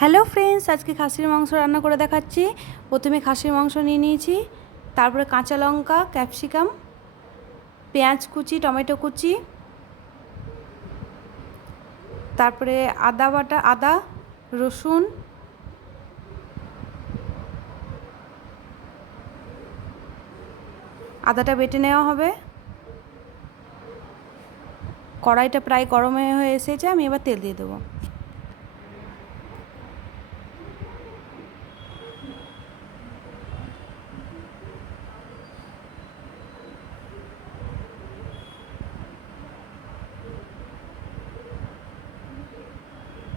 Hello friends, আজকে খাসির মাংস রান্না করে দেখাচ্ছি। প্রথমে খাসির মাংস নিয়ে নিয়েছি, তারপরে কাঁচা লঙ্কা, ক্যাপসিকাম, পেঁয়াজ কুচি, টমেটো কুচি, তারপরে আদা বাটা, আদা রসুন, আদাটা বেটে নেওয়া হবে। কড়াইটা প্রায় গরম হয়ে এসেছে, আমি এবার তেল দিয়ে দেবো।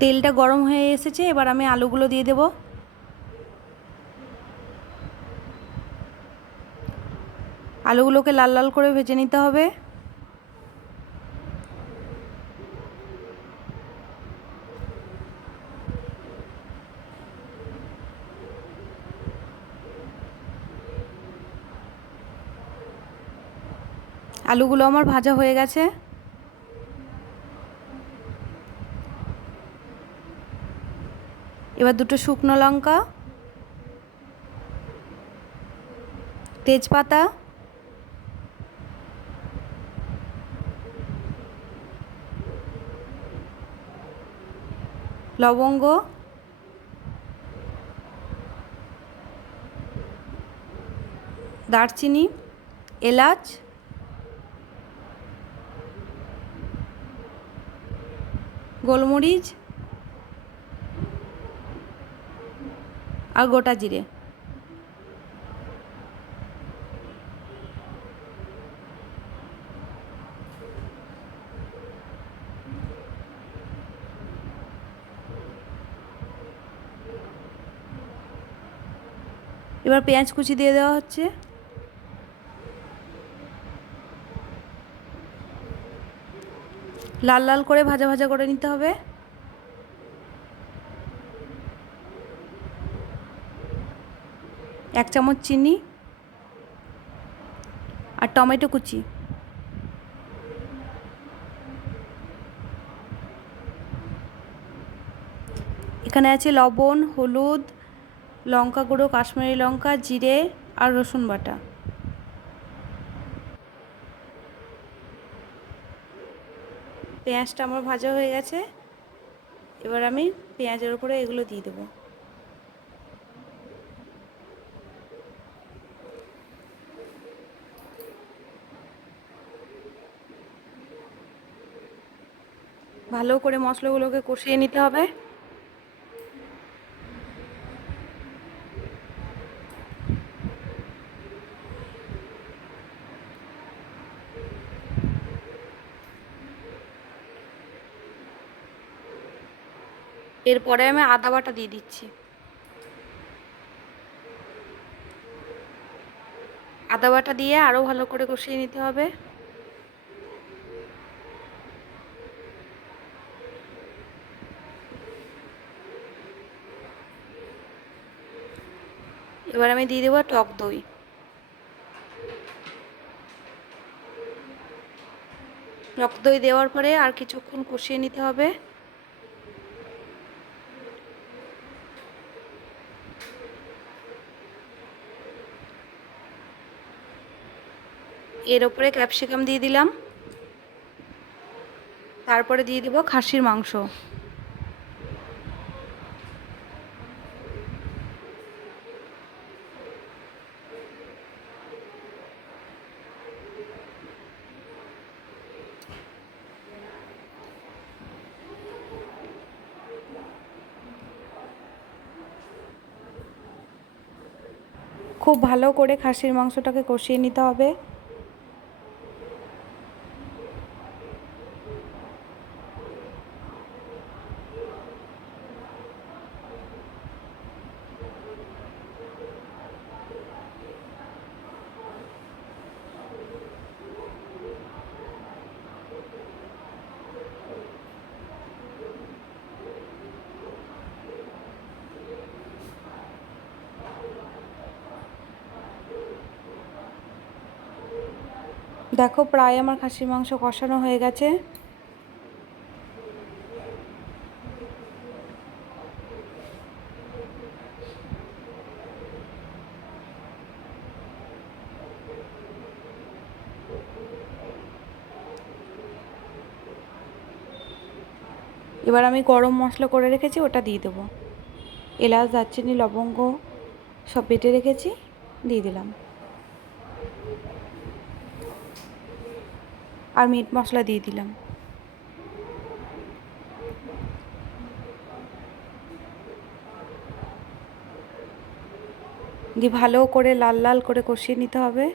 তেলটা গরম হয়ে এসেছে, এবার আমি আলুগুলো দিয়ে দেবো। আলুগুলোকে লাল লাল করে ভেজে নিতে হবে। আলুগুলো আমার ভাজা হয়ে গেছে। এবার দুটো শুকনো লঙ্কা, তেজপাতা, লবঙ্গ, দারচিনি, এলাচ, গোলমরিচ আর গোটা জিরে। এবার পেঁয়াজ কুচি দিয়ে দেওয়া হচ্ছে। লাল লাল করে ভাজা ভাজা করে নিতে হবে। এক চামচ চিনি আর টমেটো কুচি। এখানে আছে লবণ, হলুদ, লঙ্কা গুঁড়ো, কাশ্মীরি লঙ্কা, জিরে আর রসুন বাটা। পেঁয়াজটা আমার ভাজা হয়ে গেছে, এবার আমি পেঁয়াজের উপরে এগুলো দিয়ে দেবো। ভালো করে মশলাগুলোকে কষিয়ে নিতে হবে। এরপরে আমি আদা বাটা দিয়ে দিচ্ছি। আদা বাটা দিয়ে আরও ভালো করে কষিয়ে নিতে হবে। এবার আমি দিয়ে দেবো টক দই। টক দই দেওয়ার পরে আর কিছুক্ষণ কষিয়ে নিতে হবে। এর ওপরে ক্যাপসিকাম দিয়ে দিলাম, তারপরে দিয়ে দিব খাসির মাংস। খুব ভালো করে খাসির মাংসটাকে কষিয়ে নিতে হবে। দেখো, প্রায় আমার খাসির মাংস কষানো হয়ে গেছে। এবার আমি গরম মশলা করে রেখেছি, ওটা দিয়ে দেবো। এলাচ, দারচিনি, লবঙ্গ সব বেটে রেখেছি, দিয়ে দিলাম। আর মিট মশলা দিয়ে দিলাম। দিয়ে ভালো করে লাল লাল করে কষিয়ে নিতে হবে।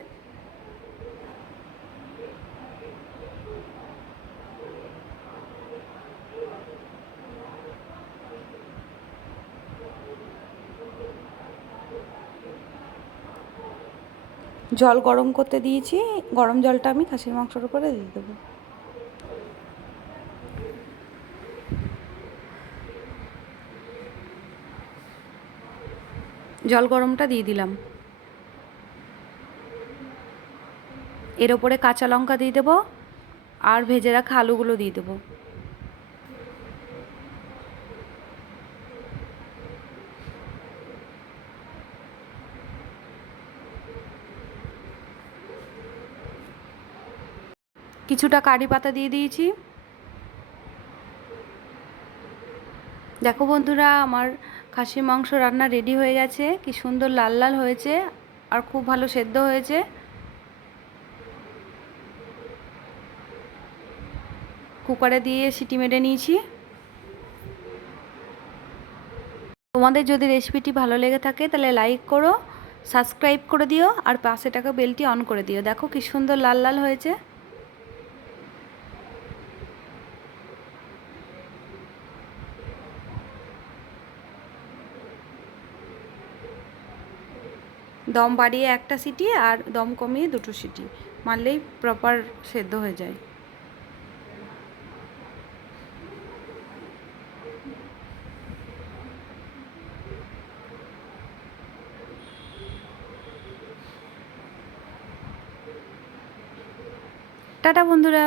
জল গরম করতে দিয়েছি, গরম জলটা আমি খাসির মাংসর উপরে দিয়ে দেবো। জল গরমটা দিয়ে দিলাম। এর ওপরে কাঁচা লঙ্কা দিয়ে দেবো আর ভেজে রাখা আলুগুলো দিয়ে দেবো। কিছুটা কারি পাতা দিয়ে দিয়েছি। দেখো বন্ধুরা, আমার খাসির মাংস রান্না রেডি হয়ে গেছে। কি সুন্দর লাল লাল হয়েছে আর খুব ভালো সেদ্ধ হয়েছে। কুকারে দিয়ে সিটি মেরে নিয়েছি। তোমাদের যদি রেসিপিটি ভালো লেগে থাকে তাহলে লাইক করো, সাবস্ক্রাইব করে দিও আর পাশে টাকা বেলটি অন করে দিও। দেখো কি সুন্দর লাল লাল হয়েছে। দম বাড়িয়ে একটা সিটি আর দম কমিয়ে দুটো সিটি মারলেই প্রপার সেদ্ধ হয়ে যায়। টাটা বন্ধুরা।